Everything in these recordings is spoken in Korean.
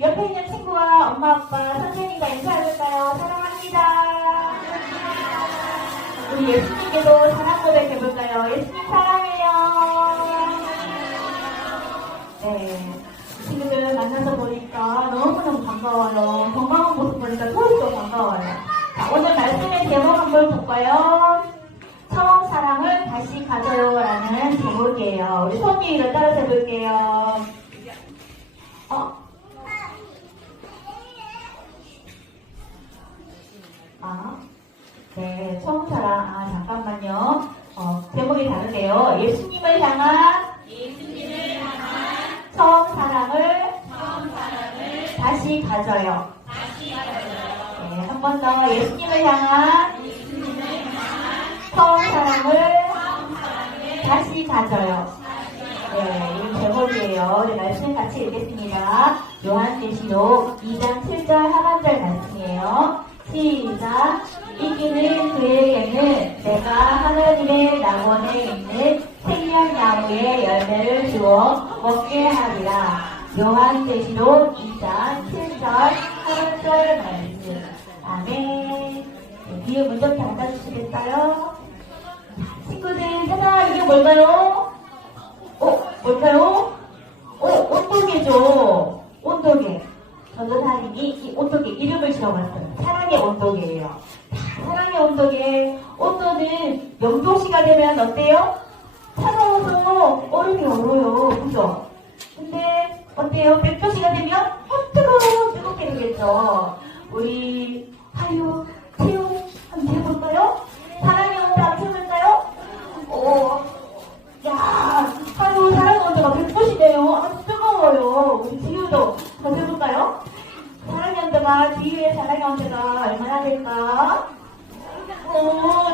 옆에 있는 친구와 엄마, 아빠, 선생님과 인사해볼까요? 사랑합니다. 우리 예수님께도 사랑 고백해볼까요? 예수님 사랑해요. 네. 친구들 만나서 보니까 너무너무 반가워요. 건강한 모습 보니까 더욱더 반가워요. 자, 오늘 말씀의 제목 한번 볼까요? 처음 사랑을 다시 가져요 라는 제목이에요. 우리 손미희를 따라서 해볼게요. 네, 처음 사랑. 잠깐만요. 제목이 다르네요. 예수님을 향한 처음 사랑을 다시 가져요. 네, 한 번 더. 예수님을 향한 처음 사랑을 다시 가져요. 네, 이 제목이에요. 우리 말씀 같이 읽겠습니다. 요한계시록 2장 7절 하반절 말씀이에요. 시작. 이기는 그에게는 내가 하나님의 낙원에 있는 생명나무의 열매를 주어 먹게 하리라. 요한계시록 2장 7절 하반절 말씀. 아멘. 뒤에 문좀 닫아주시겠어요? 친구들, 하나, 이게 뭘까요? 뭘까요? 온도계죠. 온도계. 전도사님이 이 온도계 이름을 지어봤어요. 사랑의 온도계예요. 사랑의 온도계. 온도는 0도씨가 되면 어때요? 차가워서 얼음이 얼어요. 그죠? 근데 어때요? 100도씨가 되면 뜨겁게 되겠죠. 우리 태우 한번 해볼까요? 사랑의 온도 한번 해볼까요? 사랑의 온도가 100도씨네요. 아주 뜨거워요. 우리 지우도 한번 해볼까요? 사랑의 온도가, 지우의 사랑의 온도가 얼마나 될까?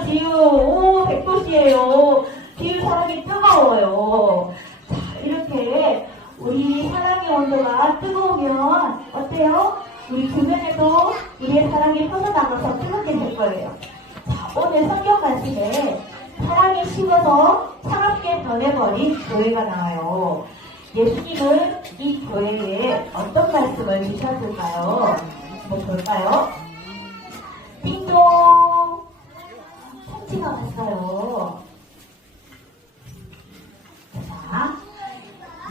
지우, 100도씨예요. 지우 사랑이 뜨거워요. 자, 이렇게 우리 사랑의 온도가 뜨거우면 어때요? 우리 주변에도 우리의 사랑이 퍼져나가서 뜨겁게 될 거예요. 자, 오늘 성경 말씀에 사랑이 식어서 차갑게 변해버린 교회가 나와요. 예수님은 이 교회에 어떤 말씀을 주셨을까요? 한번 볼까요? 띵동! 편지가 왔어요. 자,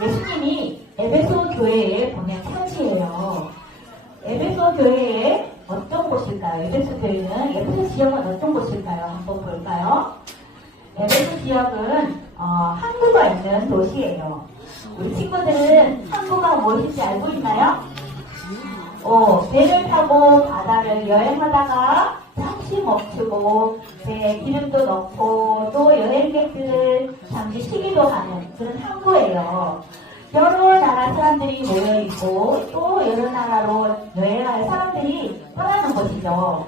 예수님이 에베소 교회에 보낸 편지예요. 에베소 교회에 어떤 곳일까요? 에베소 교회는, 에베소 지역은 어떤 곳일까요? 한번 볼까요? 에베소 지역은 항구가 있는 도시예요. 우리 친구들은 항구가 무엇인지 알고 있나요? 배를 타고 바다를 여행하다가 잠시 멈추고 기름도 넣고 또 여행객들 잠시 쉬기도 하는 그런 항구예요. 여러 나라 사람들이 모여있고 또 여러 나라로 여행할 사람들이 떠나는 곳이죠.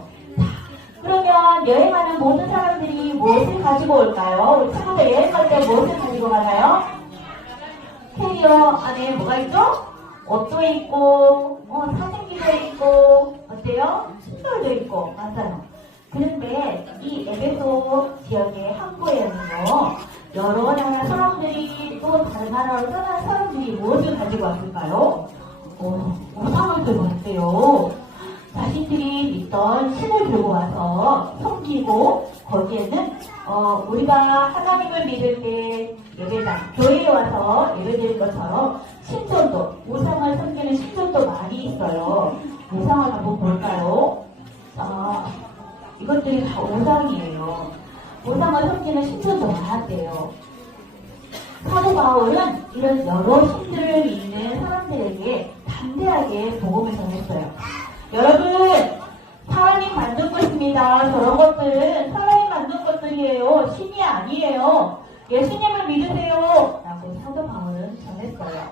그러면 여행하는 모든 사람들이 무엇을 가지고 올까요? 우리 친구들 여행할 때 무엇을 가지고 가나요? 캐리어 안에 뭐가 있죠? 옷도 있고 사진기도 있고 어때요? 신발도 있고 맞아요. 그런데 이 에베소 지역의 항구에는요 여러 나라 사람들이 또 다른 나라로 떠난 사람들이 무엇을 가지고 왔을까요? 우상을 들고 왔대요. 자신들이 믿던 신을 들고 와서 섬기고 거기에는 우리가 하나님을 믿을 때 예배당, 교회에 와서 예배드릴 것처럼 신전도, 우상을 섬기는 신전도 많이 있어요. 우상을 한번 볼까요? 이것들이 다 우상이에요. 우상을 섬기는 신전도 많았대요. 사도 바울은 이런 여러 신들을 믿는 사람들에게 담대하게 복음을 전했어요. 여러분, 사람이 만든 것입니다. 저런 것들은 사람이 만든 것들이에요. 신이 아니에요. 예수님을 믿으세요. 라고 사도 바울은 전했어요.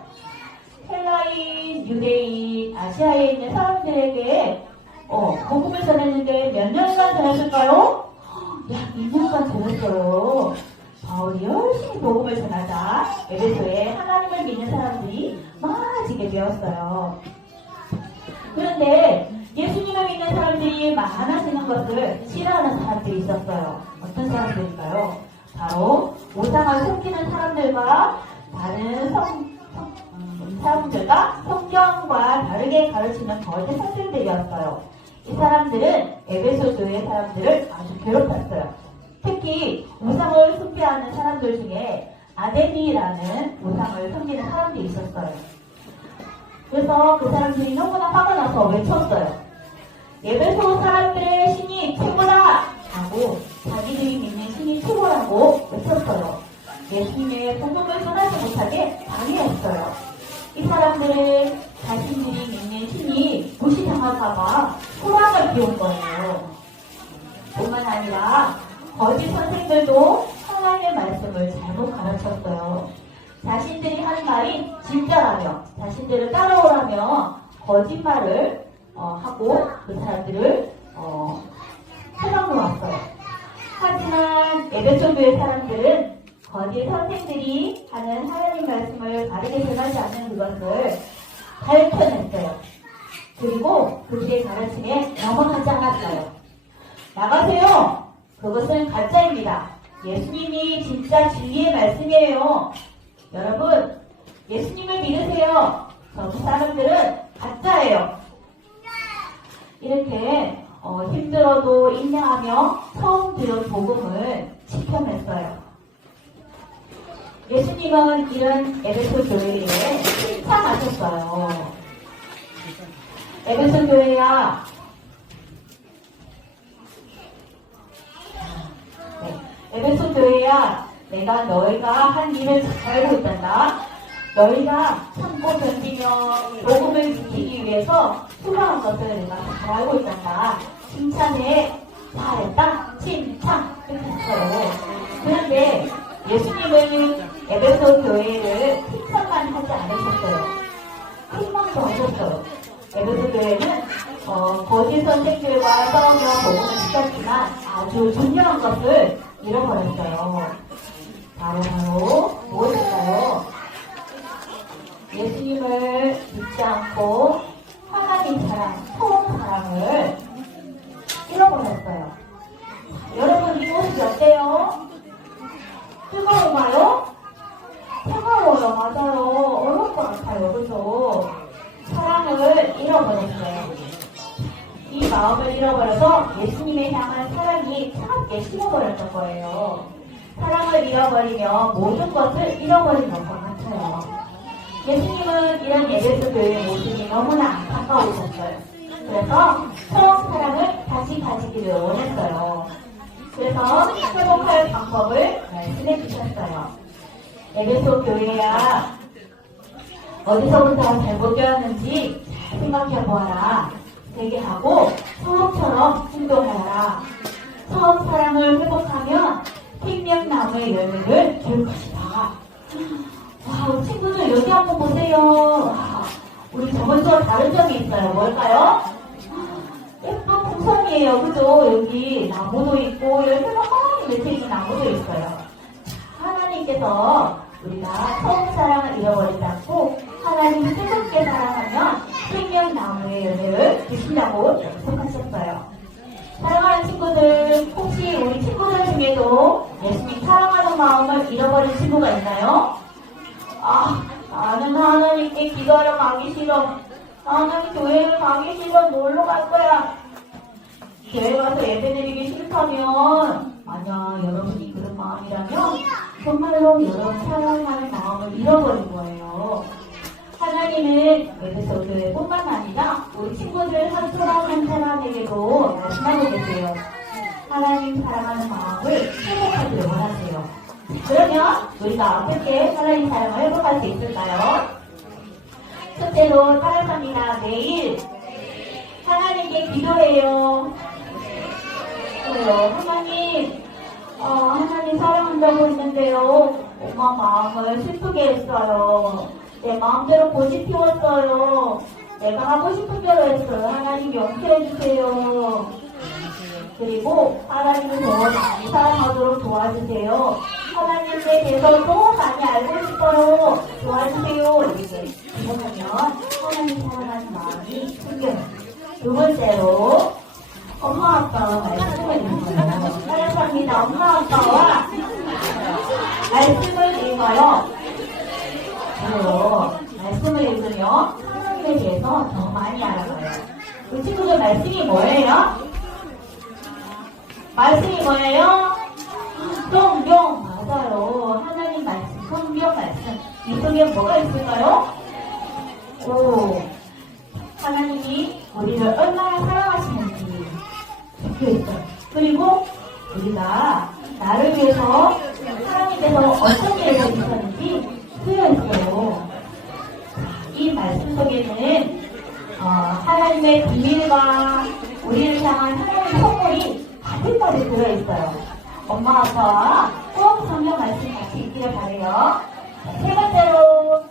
헬라인, 유대인, 아시아에 있는 사람들에게 복음을 전했는데 몇 년간 전했을까요? 약 2년간 전했어요. 바울이 열심히 복음을 전하자 에베소에 하나님을 믿는 사람들이 많아지게 되었어요. 그런데 예수님을 믿는 사람들이 많아지는 것을 싫어하는 사람들이 있었어요. 어떤 사람들일까요? 바로 우상을 섬기는 사람들과 다른 사람들과 성경과 다르게 가르치는 거짓 선생들이었어요. 이 사람들은 에베소 교회 사람들을 아주 괴롭혔어요. 특히 우상을 숭배하는 사람들 중에 아데니라는 우상을 섬기는 사람들이 있었어요. 그래서 그 사람들이 너무나 화가 나서 외쳤어요. 에베소 사람들의 신이 최고다! 하고 자기들이 믿는 신이 최고라고 외쳤어요. 예수님의 복음을 전하지 못하게 방해했어요. 이 사람들은 자신들이 믿는 신이 무시당할까봐 소란을 피운 거예요. 뿐만 아니라 거짓 선생들도 하나님의 말씀을 잘못 가르쳤어요. 자신들이 하는 말이 진짜라며 자신들을 따라오라며 거짓말을 하고 그 사람들을 해방놓았어요. 하지만 에베소 교회 사람들은 거짓 선생들이 하는 하나님 말씀을 바르게 전하지 않는 그것을 밝혀냈어요. 그리고 그들의 가르침에 넘어가지 않았어요. 나가세요! 그것은 가짜입니다. 예수님이 진짜 진리의 말씀이에요. 여러분, 예수님을 믿으세요. 저 사람들은 가짜예요. 이렇게 힘들어도 인내하며 처음 들은 복음을 지켜냈어요. 예수님은 이런 에베소 교회에 칭찬하셨어요. 에베소 교회야, 에베소 교회야, 내가 너희가 한 일을 잘 알고 있단다. 너희가 참고 견디며 복음을 지키기 위해서 수고한 것을 내가 잘 알고 있단다. 칭찬해. 잘했다. 칭찬. 이렇게 했어요. 그런데 예수님은 에베소 교회를 칭찬만 하지 않으셨어요. 희망도 하셨어요. 에베소 교회는 거짓 선생들과 싸우며 복음을 지켰지만 아주 중요한 것을 잃어버렸어요. 바로 무엇일까요? 예수님을 믿지 않고 하나님 사랑, 처음 사랑을 잃어버렸어요. 여러분, 이 모습이 어때요? 뜨거운가요? 차가워요. 맞아요. 어려울 것 같아요. 그죠? 사랑을 잃어버렸어요. 이 마음을 잃어버려서 예수님에 향한 사랑이 차갑게 식어버렸던 거예요. 사랑을 잃어버리며 모든 것을 잃어버린 것 같아요. 예수님은 이런 에베소 교회의 모습이 너무나 안타까우셨어요. 그래서 처음 사랑을 다시 가지기를 원했어요. 그래서 회복할 방법을 말씀해 주셨어요. 에베소 교회야, 어디서부터 잘못되었는지 잘 생각해 보아라. 회개하고 처음처럼 행동하라. 처음 사랑을 회복하면 생명나무의 열매를 줄 것이다. 와, 친구들 여기 한번 보세요. 와, 우리 저번주와 다른 점이 있어요. 뭘까요? 예쁜 풍선이에요. 그죠? 여기 나무도 있고 열매가 많이 맺혀있는 나무도 있어요. 하나님께서 우리가 처음 사랑을 잃어버리지 않고 하나님을 뜨겁게 사랑하면 생명나무의 열매를 주신다고 약속하셨어요. 사랑하는 친구들, 혹시 우리 친구들 중에도 예수님 사랑하는 마음을 잃어버린 친구가 있나요? 나는 하나님께 기도하러 가기 싫어. 나는 교회를 가기 싫어. 놀러 갈 거야. 교회 가서 예배드리기 싫다면, 만약 여러분이 그런 마음이라면 정말로 여러분 사랑하는 마음을 잃어버린 거예요. 하나님은 에베소 교회뿐만 아니라 우리 친구들 한 사람 한 사람에게도 말씀하고 계세요. 하나님 사랑하는 마음을 회복하기를 원하세요. 그러면 우리가 어떻게 하나님 사랑을 회복할 수 있을까요? 첫째로 따라갑니다. 매일 하나님께 기도해요. 그래요. 하나님 사랑한다고 했는데요. 엄마 마음을 슬프게 했어요. 내 마음대로 고집 피웠어요. 내가 하고 싶은 대로 했어요. 하나님 용서해주세요. 그리고 하나님을 더 많이 사랑하도록 도와주세요. 하나님에 대해서 더 많이 알고 싶어요. 도와주세요. 이렇게 기도하면 하나님 사랑하는 마음이 생겨요. 두 번째로 엄마 아빠와 말씀을 읽어요. 사랑합니다. 엄마 아빠와 말씀을 읽어요. 그래요. 말씀을 읽으며 하나님에 대해서 더 많이 알아가요. 우리 친구들 말씀이 뭐예요? 말씀이 뭐예요? 성경 맞아요. 하나님 말씀, 성경 말씀. 이 속에 뭐가 있을까요? 오, 하나님이 우리를 얼마나 사랑하시는지 적혀있어요. 그리고 우리가 나를 위해서 하나님께서 어떤 일을 해주셨는지 쓰여있어요. 이 말씀 속에는 하나님의 비밀과 우리를 향한 하나님의 선물이 가득가득 들어있어요. 엄마, 아빠와 꼭 성경 말씀 같이 읽기를 바래요. 세 번째로,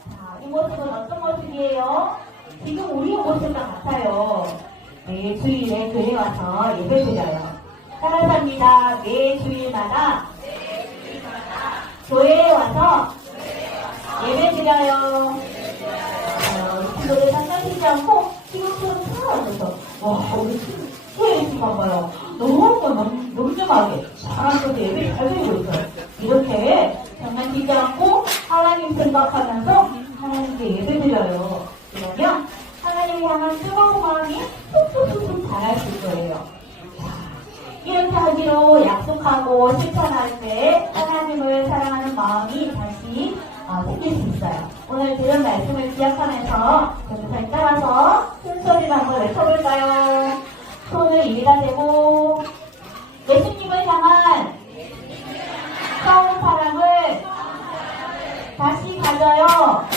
이 모습은 어떤 모습이에요? 지금 우리의 모습과 같아요. 매일 주일에 교회 와서 예배 드려요. 따라합니다. 매일 주일마다 교회에 와서 예배 드려요. 친구들 장난치지 않고 지금처럼 살아와서 와, 우리 교회에서 봐봐요. 너무 농정하게 잘하면서 예배 잘 드리고 있어요. 이렇게 장난치지 않고 하나님 생각하면서 하나님께 예배 드려요. 그러면 하나님을 향한 뜨거운 마음이 쑥쑥쑥 자랄 거예요. 이렇게 하기로 약속하고 실천할 때 하나님을 사랑하는 마음이 다시 생길 수 있어요. 오늘 들은 말씀을 기억하면서 전도사님 따라서 큰 소리로 한번 외쳐볼까요? 손을 입에다 대고 예수님을 향한 처음 사랑을 다시 가져요.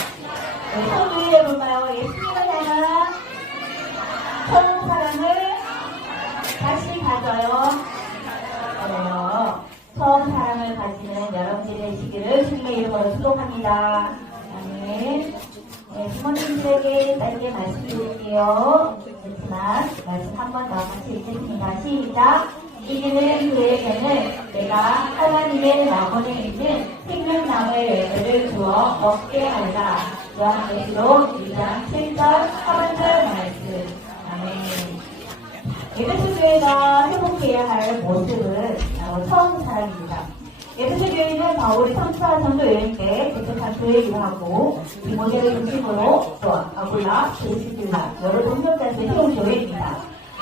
손 위에 해볼까요? 예수님을 향한 처음 사랑을 다시 가져요. 그래요. 처음 사랑을 가지는 여러분들이 되시기를 주님의 이름으로 축복합니다. 아멘. 네, 부모님들에게 짧게 말씀드릴게요. 그렇지만 말씀 한 번 더 같이 읽겠습니다. 시작. 이기는 그에게는 내가 하나님의 나무에 있는 생명나무의 열매를 주어 먹게 하리라. 요한계시록 2장 7절 하반절 말씀. 아멘. 에베소 교회가 회복해야 할 모습은 바로 처음 사랑입니다. 에베소 교회는 바울이 선사 전도 여행 때 개척한 교회이기도 하고 디모데를 중심으로 또 아굴라, 브리스길라 여러 동역자들이 세운 교회입니다.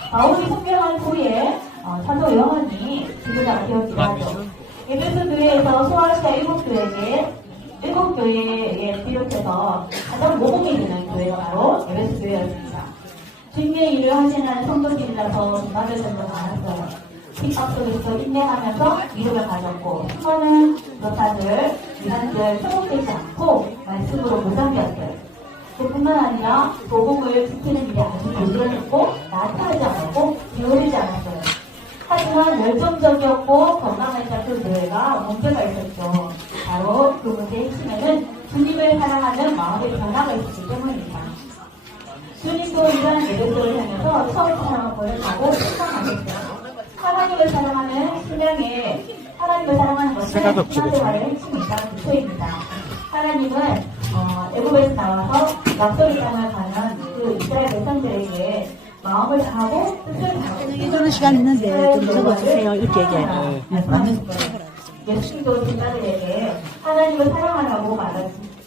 바울이 성경한 후에 사도 요한이 지도자가 되었기도 하죠. 에베소 교회에서 소아시아 일곱 교회에 비롯해서 가장 모범이 되는 교회가 바로 에베소 교회였습니다. 주님의 일을 하시는 성도들이라서 도마를 정도 많았어요. 핍박 속에서 인내하면서 믿음을 가졌고 수많은 여사들, 이단들 소속되지 않고 말씀으로 무장되었어요. 그뿐만 아니라 복음을 지키는 일에 아주 부지런했고 나태하지 않았고 게으르지 않았어요. 하지만 열정적이었고 건강했던 그 교회가 문제가 있었죠. 바로 그 문제의 핵심에는 주님을 사랑하는 마음의 변화가 있었기 때문입니다. 주님도 이러한 예배소를 향해서 처음 사랑을 고백하고 실천하셨어요. 하나님을 사랑하는 신앙에 하나님을 사랑하는 것은 신앙생활의 핵심이 있다는 기초입니다. 하나님은 애굽에서 나와서 약속의 땅을 가는 그 이스라엘 백성들에게 마음을 다하고 뜻을 다하고 해주는 시간 있는데 좀 적어주세요. 이렇게 얘기해요. 예수님도 제자들에게 하나님을 사랑하라고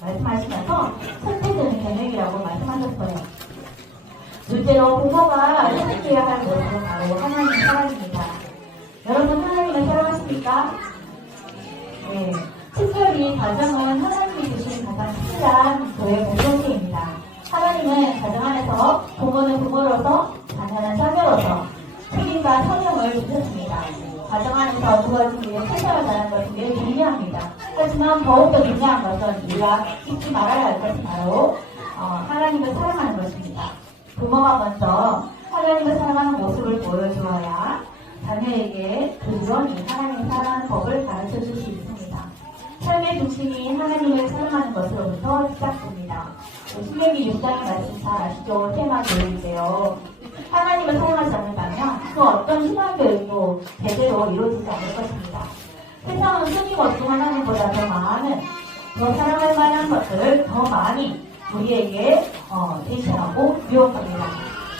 말씀하시면서 선택되는 개념이라고 말씀하셨어요. 둘째로 부모가 선택해야 할 것은 바로 하나님의 사랑입니다. 여러분 하나님을 사랑하십니까? 네. 특별히 가정은 하나님이 주신 가장 특별한 교회 공동체입니다. 하나님은 가정 안에서 부모는 부모로서, 자녀는 자녀로서 책임과 성령을 주셨습니다. 가정 안에서 주어진 일에 최선을 다하는 것은 매우 중요합니다. 하지만 더욱더 중요한 것은 우리가 잊지 말아야 할 것은 바로 하나님을 사랑하는 것입니다. 부모가 먼저 하나님을 사랑하는 모습을 보여주어야 자녀에게 그러니 하나님을 사랑하는 법을 가르쳐 줄 수 있습니다. 삶의 중심이 하나님을 사랑하는 것으로부터 시작됩니다. 신명기 6장의 말씀 잘 아시죠? 테마 교육인데요. 하나님을 사랑하지 않는다면 그 어떤 신앙 교육도 제대로 이루어지지 않을 것입니다. 세상은 끊임없이 하나님보다 더 많은, 더 사랑할 만한 것들을 더 많이 우리에게 제시하고 유혹합니다.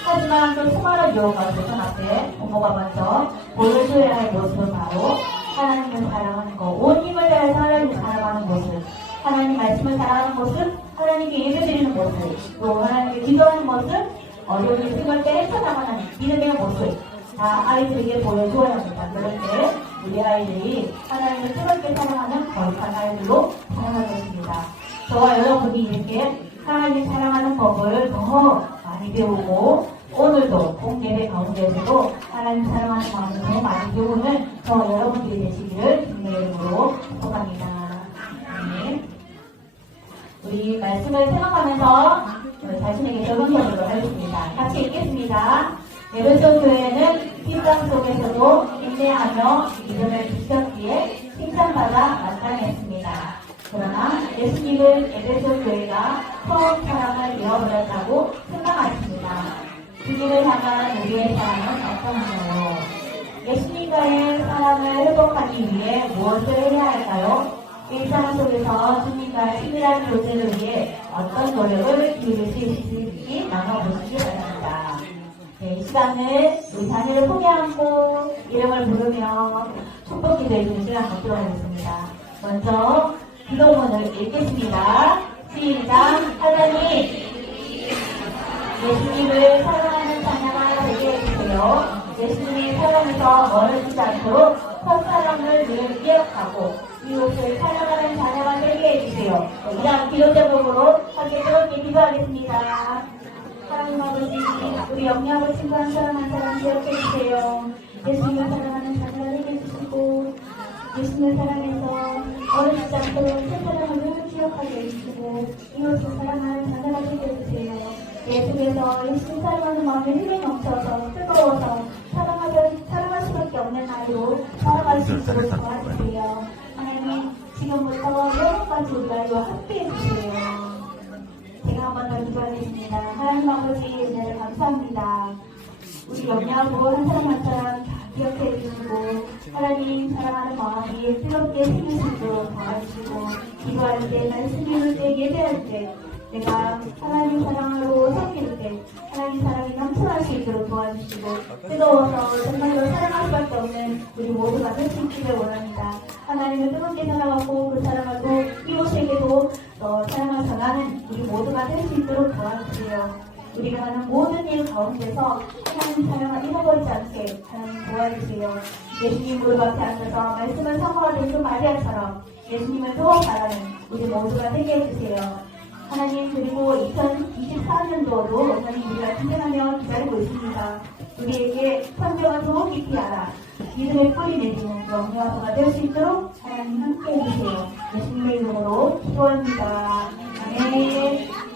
하지만 그 수많은 유혹과 도전 앞에 부모가 먼저 보여줘야 할 모습은 바로 하나님을 사랑하는 것, 온 힘을 다해서 하나님을 사랑하는 모습, 하나님 말씀을 사랑하는 모습, 하나님께 예배드리는 모습, 또 하나님께 기도하는 모습, 어려운 일을 할 때 헤쳐나가는 믿음의 모습, 다 아이들에게 보여주어야 합니다. 그럴 때 우리 아이들이 하나님을 뜨겁게 사랑하는 거룩한 아이들로 자라날 것입니다. 저와 여러분이 이렇게 하나님 사랑하는 법을 더 많이 배우고 오늘도 공예배 가운데서도 하나님 사랑하는 마음을 더 많이 배우는 저와 여러분들이 되시기를 주님의 이름으로 축복합니다. 아멘. 우리 말씀을 생각하면서 자신에게 적용해보도록 하겠습니다. 같이 읽겠습니다. 에베소 교회는 핍박 속에서도 인내하며 믿음을 지켰기에 칭찬받아 나타냈습니다. 그러나 예수님은 에베소 교회가 처음 사랑을 잃어버렸다고 생각하십니다. 주님을 향한 우리의 사랑은 어떤가요? 예수님과의 사랑을 회복하기 위해 무엇을 해야 할까요? 일상 속에서 주님과의 친밀한 교제를 위해 어떤 노력을 기울일 수 있을지 나눠보시기 바랍니다. 네, 이 시간은 우리 자녀를 포개 안고 이름을 부르며 축복 기도해주는 시간 갖도록 하겠습니다. 먼저 기도문을 읽겠습니다. 시작! 하나님, 예수님을 사랑하는 자녀가 되게 해주세요. 예수님의 사랑에서 멀어지지 않도록 첫사랑을 늘 기억하고 이웃을 사랑하는 자녀가 되게 해주세요. 이랑 기도 제목으로 함께 뜨겁게 기도하겠습니다. 하나님 아버지, 우리 영리하고 친구한 사람 한 사람 기억해 주세요. 예수님을 사랑하는 자녀가 되게 해주시고 예수님을 사랑해서 어려지지 않도록 첫사랑을 늘 기억하게 해주시고 이웃을 사랑하는 자녀가 되게 해주세요. 예수께서 예수님 사랑하는 마음에 힘이 넘쳐서 뜨거워서 사랑할 수밖에 없는 아이로 살아갈 수 있도록 도와주세요. 하나님, 지금부터 영원까지 우리 아이와 함께 해주세요. 제가 한 번 더 기도하겠습니다. 하나님 아버지 은혜를 감사합니다. 우리 영리하고 한 사람 한 사람 다 기억해 주시고 하나님 사랑하는 마음이 뜨겁게 생길 수 있도록 도와주시고 기도할 때, 말씀 읽을 때, 예배할 때 내가 하나님 사랑으로 섬길 때 하나님 사랑이 넘쳐날 수 있도록 도와주시고 뜨거워서 정말로 사랑할 수밖에 없는 우리 모두가 될 수 있기를 원합니다. 하나님을 뜨겁게 사랑하고 그 사랑을 또 이웃에게도 사랑을 전하는 우리 모두가 될 수 있도록 도와주세요. 우리가 하는 모든 일 가운데서 하나님 사랑을 잃어버리지 않게 하나님 도와주세요. 예수님 무릎 앞에 앉아서 말씀을 사모하는 그 마리아처럼 예수님을 더 바라는 우리 모두가 되게 해주세요. 하나님, 그리고 2024년도도 하나님 우리가 기대하며 기다리고 있습니다. 우리에게 성경을 더 깊이 알아 믿음의 뿌리 내리는 영리와 도가 될 수 있도록 하나님 함께 해주세요. 예수님의 이름으로 기도합니다.